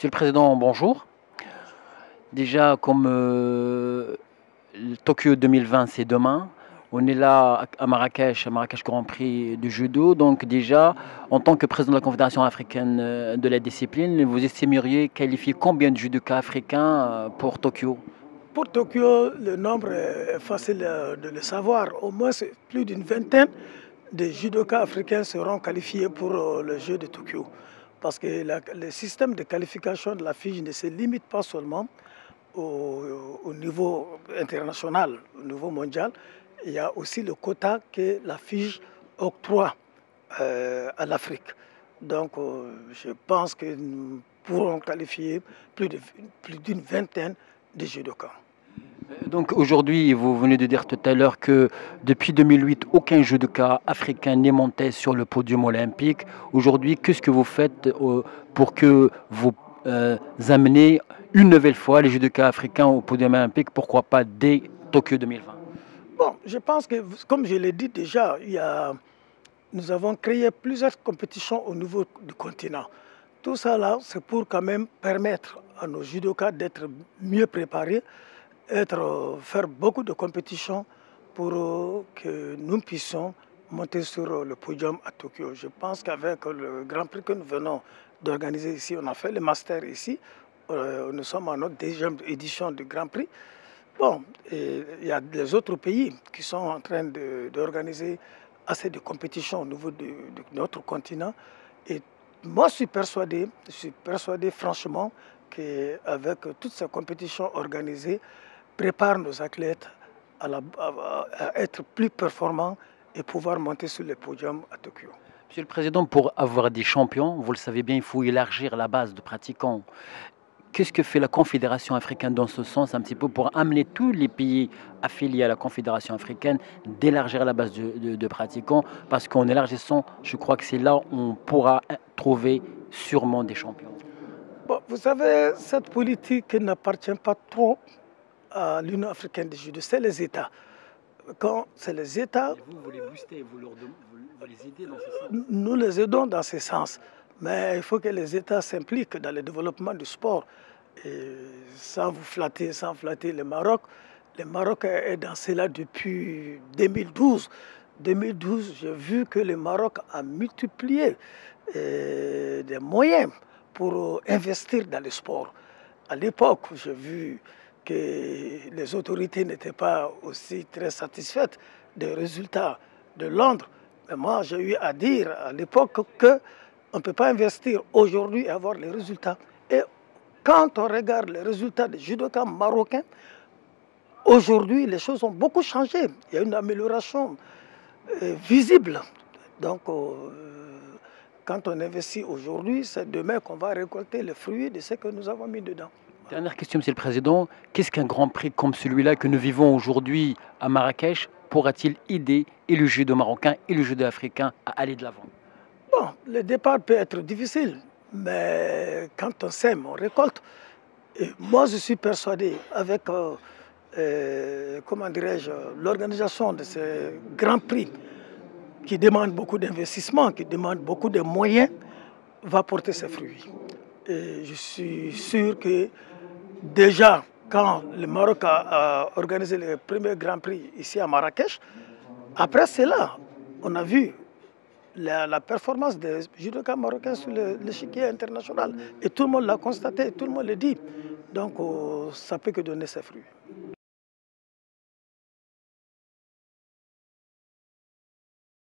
Monsieur le Président, bonjour. Déjà, comme Tokyo 2020, c'est demain, on est là à Marrakech Grand Prix du judo. Donc déjà, en tant que président de la Confédération africaine de la discipline, vous estimeriez qualifier combien de judokas africains pour Tokyo? Pour Tokyo, le nombre est facile de le savoir. Au moins, c'est plus d'une vingtaine de judokas africains seront qualifiés pour le jeu de Tokyo. Parce que le système de qualification de la FIGE ne se limite pas seulement au niveau international, au niveau mondial. Il y a aussi le quota que la FIGE octroie à l'Afrique. Donc, je pense que nous pourrons qualifier plus d'une vingtaine de judokas. Donc aujourd'hui, vous venez de dire tout à l'heure que depuis 2008, aucun judoka africain n'est monté sur le podium olympique. Aujourd'hui, qu'est-ce que vous faites pour que vous amenez une nouvelle fois les judokas africains au podium olympique, pourquoi pas dès Tokyo 2020? Bon, je pense que, comme je l'ai dit déjà, nous avons créé plusieurs compétitions au niveau du continent. Tout ça là, c'est pour quand même permettre à nos judokas d'être mieux préparés, faire beaucoup de compétitions pour que nous puissions monter sur le podium à Tokyo. Je pense qu'avec le Grand Prix que nous venons d'organiser ici, on a fait le Master ici, nous sommes à notre deuxième édition du Grand Prix. Bon, et il y a des autres pays qui sont en train d'organiser assez de compétitions au niveau de notre continent. Et moi, je suis persuadé franchement qu'avec toutes ces compétitions organisées, prépare nos athlètes à être plus performants et pouvoir monter sur le podium à Tokyo. Monsieur le Président, pour avoir des champions, vous le savez bien, il faut élargir la base de pratiquants. Qu'est-ce que fait la Confédération africaine dans ce sens, un petit peu, pour amener tous les pays affiliés à la Confédération africaine d'élargir la base de pratiquants? Parce qu'en élargissant, je crois que c'est là où on pourra trouver sûrement des champions. Bon, vous savez, cette politique n'appartient pas trop à l'Union africaine des judo, c'est les États. Quand c'est les États, Vous les boostez, vous les aidez dans ce sens. nous les aidons dans ce sens. Mais il faut que les États s'impliquent dans le développement du sport. Et sans flatter le Maroc est dans cela depuis 2012. 2012, j'ai vu que le Maroc a multiplié des moyens pour investir dans le sport. À l'époque, j'ai vu que les autorités n'étaient pas aussi très satisfaites des résultats de Londres. Mais moi, j'ai eu à dire à l'époque qu'on ne peut pas investir aujourd'hui et avoir les résultats. Et quand on regarde les résultats des judokas marocains, aujourd'hui, les choses ont beaucoup changé. Il y a une amélioration visible. Donc, quand on investit aujourd'hui, c'est demain qu'on va récolter les fruits de ce que nous avons mis dedans. Dernière question, Monsieur le Président. Qu'est-ce qu'un grand prix comme celui-là que nous vivons aujourd'hui à Marrakech pourra-t-il aider et le judo marocain et le judo africain à aller de l'avant? Bon, le départ peut être difficile, mais quand on sème, on récolte. Et moi, je suis persuadé, avec comment dirais-je, l'organisation de ces grands prix qui demandent beaucoup d'investissement, qui demandent beaucoup de moyens, va porter ses fruits. Et je suis sûr que déjà, quand le Maroc a organisé le premier Grand Prix ici à Marrakech, après cela, on a vu la performance des judokas marocains sur l'échiquier international. Et tout le monde l'a constaté, tout le monde le dit. Donc, ça peut que donner ses fruits.